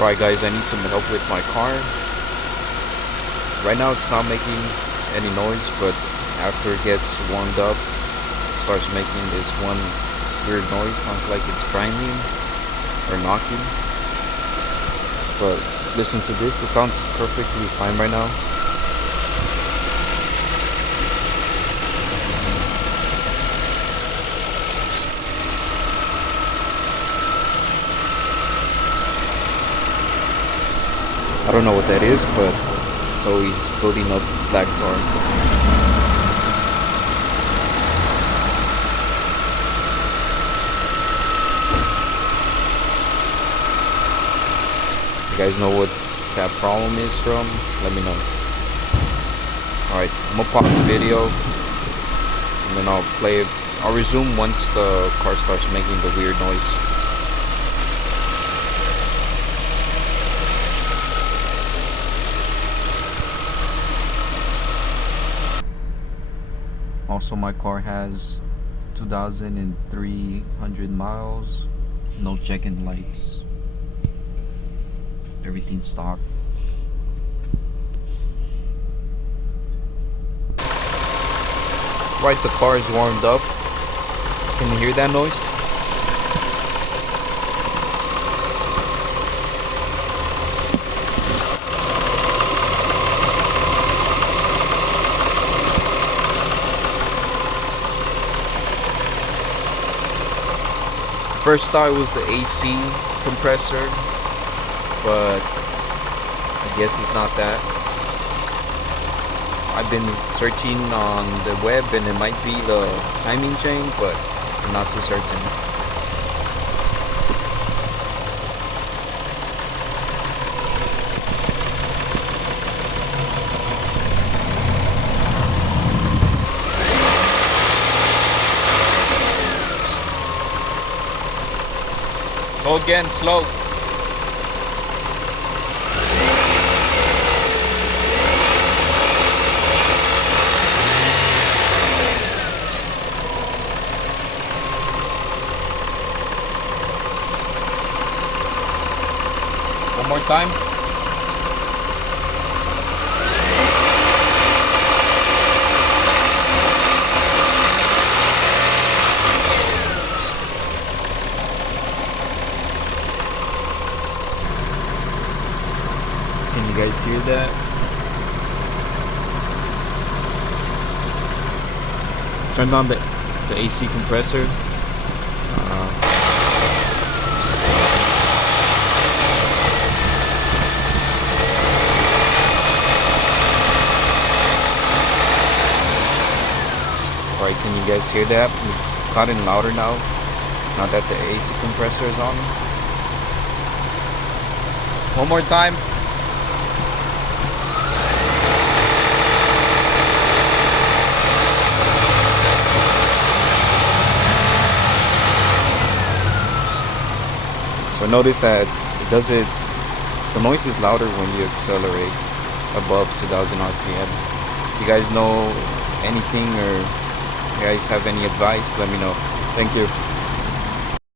Alright guys, I need some help with my car. Right now it's not making any noise, but after it gets warmed up, it starts making this one weird noise. Sounds like it's grinding or knocking. But listen to this, it sounds perfectly fine right now. I don't know what that is, but it's always building up black tar. You guys know what that problem is from? Let me know. Alright, I'm gonna pause the video and then I'll play it. I'll resume once the car starts making the weird noise. Also, my car has 2,300 miles, no check-in lights, everything's stock. Right, the car is warmed up. Can you hear that noise? First thought it was the AC compressor, but I guess it's not that. I've been searching on the web and it might be the timing chain, but I'm not too certain. Go again, slow. One more time. Can you guys hear that? Turned on the AC compressor. Alright, can you guys hear that? It's gotten louder now that the AC compressor is on. One more time. So notice that the noise is louder when you accelerate above 2000 RPM. If you guys know anything or you guys have any advice, let me know. Thank you.